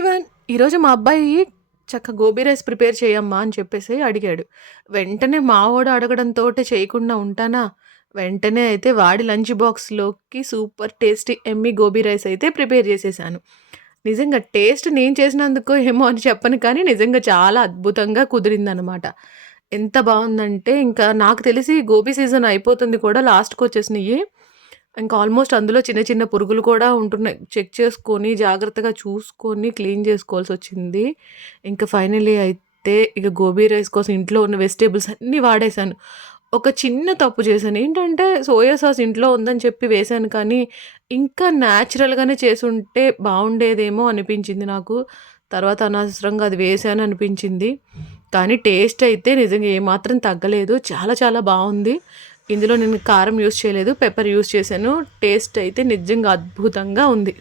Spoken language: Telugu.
ఎవ్రీవన్. ఈరోజు మా అబ్బాయి గోబీ రైస్ ప్రిపేర్ చేయమ్మా అని చెప్పేసి అడిగాడు. వెంటనే మావోడు అడగడంతోటే చేయకుండా ఉంటానా? వెంటనే అయితే వాడి లంచ్ బాక్స్‌లోకి super tasty yummy gobi rice అయితే ప్రిపేర్ చేసేసాను. నిజంగా టేస్ట్ నేను చేసినందుకో ఏమో అని చెప్పను కానీ నిజంగా చాలా అద్భుతంగా కుదిరిందనమాట. ఎంత బావుందంటే ఇంకా నాకు తెలిసి గోబీ సీజన్ అయిపోతుంది కూడా లాస్ట్‌కొచ్చేసినియి. ఇంకా ఆల్మోస్ట్ అందులో చిన్న చిన్న పురుగులు కూడా ఉంటున్నాయి. చెక్ చేసుకొని, జాగ్రత్తగా చూసుకొని క్లీన్ చేసుకోవాల్సొచ్చింది. ఇంకా ఫైనల్లీ అయితే ఇక గోబీ రైస్ కోసం ఇంట్లో ఉన్న వెజిటబుల్స్ అన్నీ వాడేశాను. ఒక చిన్న తప్పు చేశాను. ఏంటంటే సోయా సాస్ ఇంట్లో ఉందని చెప్పి వేశాను కానీ, ఇంకా న్యాచురల్‌గానే చేసుంటే బావుండేదేమో అనిపించింది నాకు. తర్వాత అనవసరంగా అది వేశాను అనిపించింది. కానీ టేస్ట్ అయితే నిజంగా ఏమాత్రం తగ్గలేదు. చాలా చాలా బావుంది. ఇందులో నేను కారం యూజ్ చేయలేదు. పెప్పర్ యూజ్ చేశాను. టేస్ట్ అయితే నిజంగా అద్భుతంగా ఉంది.